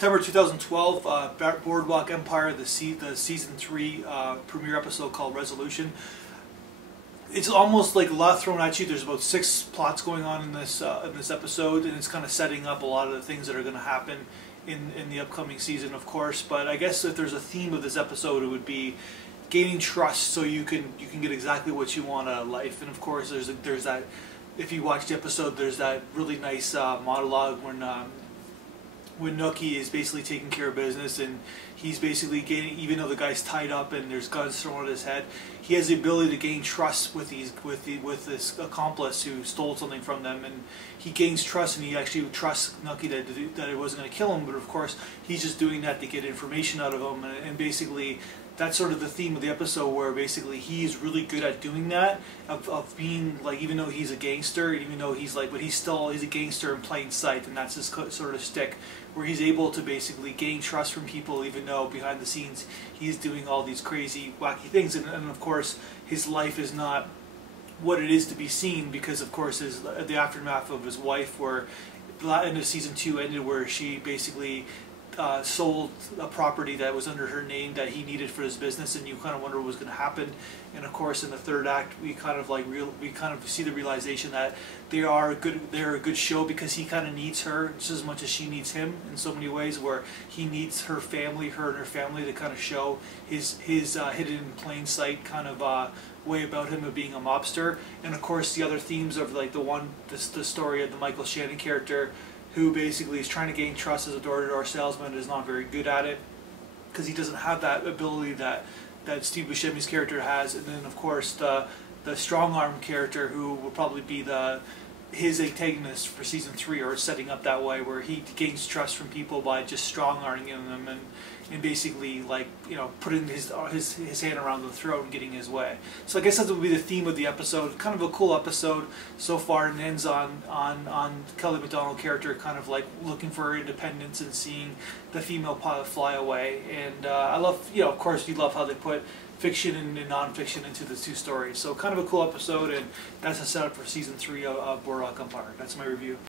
September 2012, Boardwalk Empire, the season 3 premiere episode called Resolution. It's almost like a lot thrown at you. There's about 6 plots going on in this episode, and it's kind of setting up a lot of the things that are going to happen in the upcoming season, of course. But I guess if there's a theme of this episode, it would be gaining trust, so you can get exactly what you want out of life. And of course, there's that. If you watch the episode, there's that really nice monologue when Nookie is basically taking care of business, and he's basically gaining, even though the guy's tied up and there's guns thrown at his head, he has the ability to gain trust with this accomplice who stole something from them, and he gains trust, and he actually trusts Nookie that it wasn't going to kill him. But of course, he's just doing that to get information out of him, and basically that's sort of the theme of the episode, where basically he's really good at doing that, of being like, even though he's a gangster, even though he's like, but he's a gangster in plain sight, and that's his sort of shtick, where he's able to basically gain trust from people, even though behind the scenes he's doing all these crazy, wacky things. And of course, his life is not what it is to be seen, because of course the aftermath of his wife, where the end of season 2 ended, where she basically sold a property that was under her name that he needed for his business, and you kind of wonder what was going to happen. And of course, in the third act, we kind of see the realization that they're a good show, because he kind of needs her just as much as she needs him in so many ways, where he needs her and her family to kind of show his hidden in plain sight kind of way about him of being a mobster. And of course, the other themes of like the story of the Michael Shannon character, who basically is trying to gain trust as a door-to-door salesman, is not very good at it, because he doesn't have that ability that Steve Buscemi's character has. And then of course the strong-arm character, who will probably be his antagonist for season 3, or setting up that way, where he gains trust from people by just strong-arming them and basically, like, you know, putting his hand around the throat and getting his way. So I guess that would be the theme of the episode. Kind of a cool episode so far, and ends on Kelly Macdonald character kind of like looking for independence and seeing the female pilot fly away. And I love, you know, of course, you love how they put fiction and non-fiction into the 2 stories. So kind of a cool episode, and that's a setup for season 3 of Boardwalk Empire. That's my review.